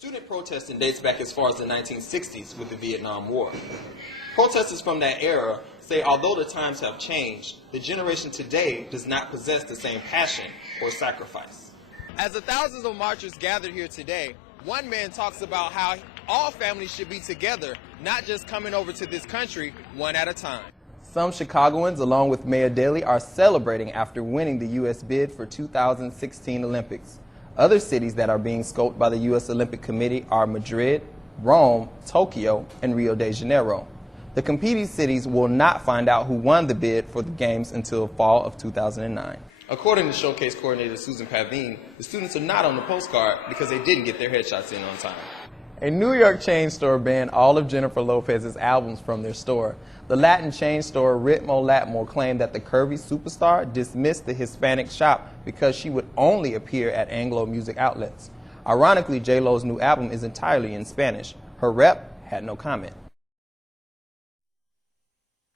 Student protesting dates back as far as the 1960s with the Vietnam War. Protesters from that era say although the times have changed, the generation today does not possess the same passion or sacrifice. As the thousands of marchers gathered here today, one man talks about how all families should be together, not just coming over to this country one at a time. Some Chicagoans, along with Mayor Daley, are celebrating after winning the U.S. bid for 2016 Olympics. Other cities that are being scoped by the U.S. Olympic Committee are Madrid, Rome, Tokyo, and Rio de Janeiro. The competing cities will not find out who won the bid for the Games until fall of 2009. According to Showcase Coordinator Susan Pavine, the students are not on the postcard because they didn't get their headshots in on time. A New York chain store banned all of Jennifer Lopez's albums from their store. The Latin chain store Ritmo Latmo claimed that the curvy superstar dismissed the Hispanic shop because she would only appear at Anglo music outlets. Ironically, J-Lo's new album is entirely in Spanish. Her rep had no comment.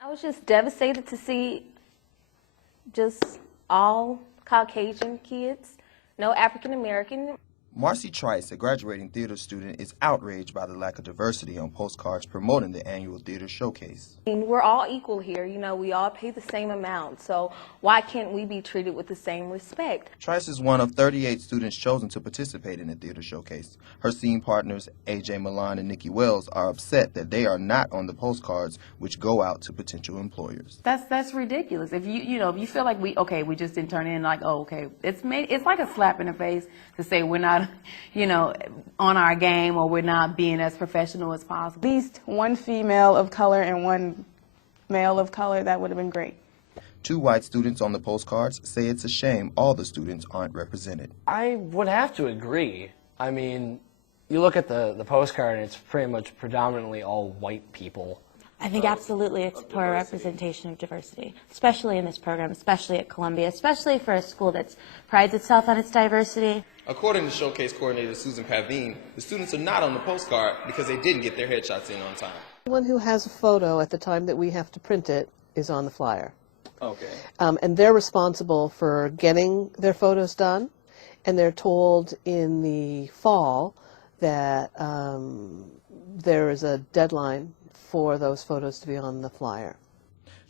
I was just devastated to see just all Caucasian kids, no African American. Marcy Trice, a graduating theater student, is outraged by the lack of diversity on postcards promoting the annual theater showcase. We're all equal here, we all pay the same amount, so why can't we be treated with the same respect? Trice is one of 38 students chosen to participate in the theater showcase. Her scene partners, AJ Milan and Nikki Wells, are upset that they are not on the postcards which go out to potential employers. That's ridiculous. If if you feel like we just didn't turn in, like, oh, okay, it's like a slap in the face to say we're not on our game or we're not being as professional as possible. At least one female of color and one male of color, that would have been great. 2 white students on the postcards say it's a shame all the students aren't represented. I would have to agree. I mean, you look at the postcard and it's pretty much predominantly all white people. I think absolutely it's poor representation of diversity, especially in this program, especially at Columbia, especially for a school that prides itself on its diversity. According to Showcase Coordinator Susan Pavine, the students are not on the postcard because they didn't get their headshots in on time. Anyone who has a photo at the time that we have to print it is on the flyer. Okay. And they're responsible for getting their photos done, and they're told in the fall that there is a deadline for those photos to be on the flyer.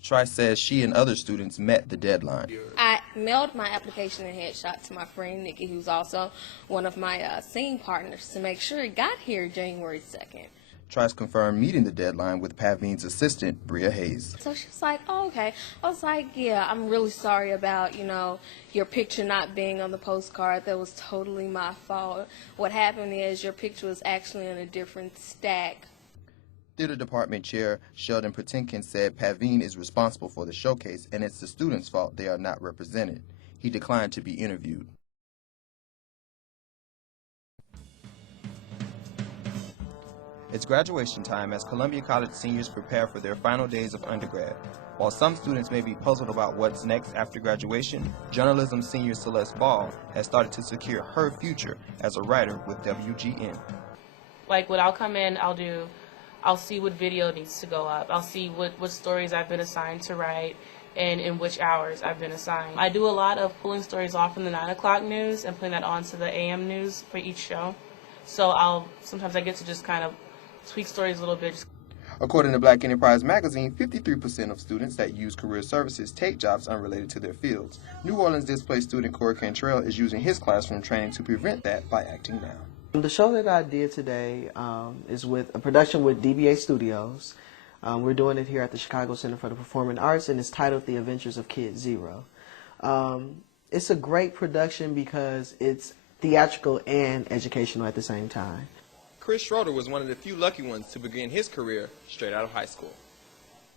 Trice says she and other students met the deadline. I mailed my application and headshot to my friend Nikki, who's also one of my scene partners, to make sure it got here January 2nd. Trice confirmed meeting the deadline with Pavine's assistant, Bria Hayes. So she was like, oh, okay. I was like, yeah, I'm really sorry about, your picture not being on the postcard. That was totally my fault. What happened is your picture was actually in a different stack. Theater Department Chair Sheldon Patinkin said Pavine is responsible for the showcase and it's the students' fault they are not represented. He declined to be interviewed. It's graduation time as Columbia College seniors prepare for their final days of undergrad. While some students may be puzzled about what's next after graduation, journalism senior Celeste Ball has started to secure her future as a writer with WGN. Like when I'll come in, I'll see what video needs to go up. I'll see what stories I've been assigned to write and in which hours I've been assigned. I do a lot of pulling stories off from the 9 o'clock news and putting that onto the AM news for each show. So sometimes I get to just kind of tweak stories a little bit. According to Black Enterprise magazine, 53% of students that use career services take jobs unrelated to their fields. New Orleans displaced student Corey Cantrell is using his classroom training to prevent that by acting now. The show that I did today is with a production with DBA Studios. We're doing it here at the Chicago Center for the Performing Arts, and it's titled The Adventures of Kid Zero. It's a great production because it's theatrical and educational at the same time. Chris Schroeder was one of the few lucky ones to begin his career straight out of high school.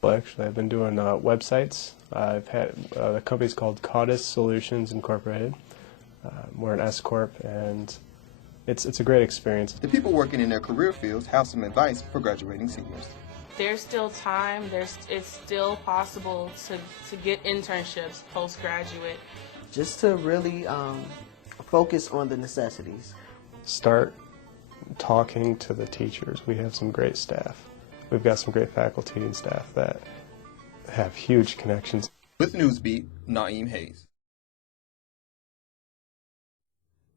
Well, actually, I've been doing websites. I've had the company's called Caudus Solutions Incorporated. We're an S-Corp, and it's a great experience. The people working in their career fields have some advice for graduating seniors. There's still time. It's still possible to get internships postgraduate. Just to really focus on the necessities. Start talking to the teachers. We have some great staff. We've got some great faculty and staff that have huge connections. With Newsbeat, Naeem Hayes.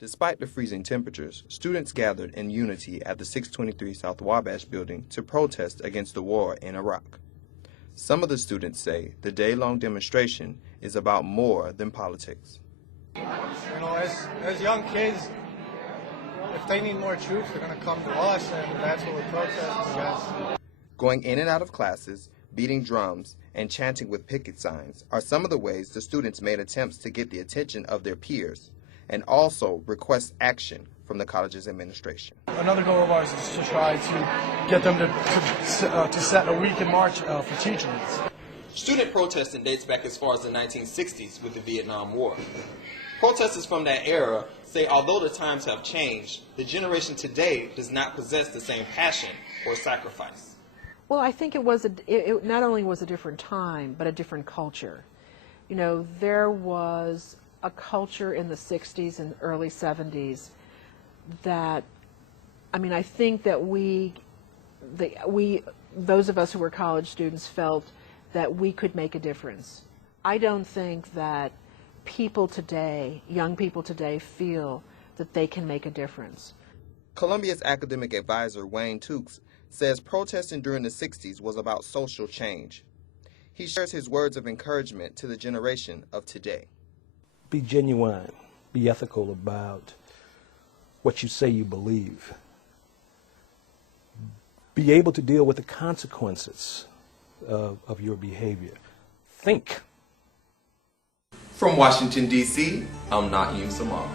Despite the freezing temperatures, students gathered in unity at the 623 South Wabash building to protest against the war in Iraq. Some of the students say the day-long demonstration is about more than politics. You know, as young kids, if they need more troops, they're going to come to us, and that's what we're protesting against. Going in and out of classes, beating drums, and chanting with picket signs are some of the ways the students made attempts to get the attention of their peers, and also request action from the college's administration. Another goal of ours is to try to get them to set a week in March for teachers. Student protesting dates back as far as the 1960s with the Vietnam War. Protesters from that era say although the times have changed, the generation today does not possess the same passion or sacrifice. Well, I think it not only was a different time, but a different culture. You know, there was a culture in the 60s and early 70s that, I mean, I think that those of us who were college students felt that we could make a difference. I don't think that people today, young people today, feel that they can make a difference. Columbia's academic advisor, Wayne Tukes, says protesting during the 60s was about social change. He shares his words of encouragement to the generation of today. Be genuine, be ethical about what you say you believe. Be able to deal with the consequences of your behavior. Think. From Washington, D.C., I'm Naeem Samal.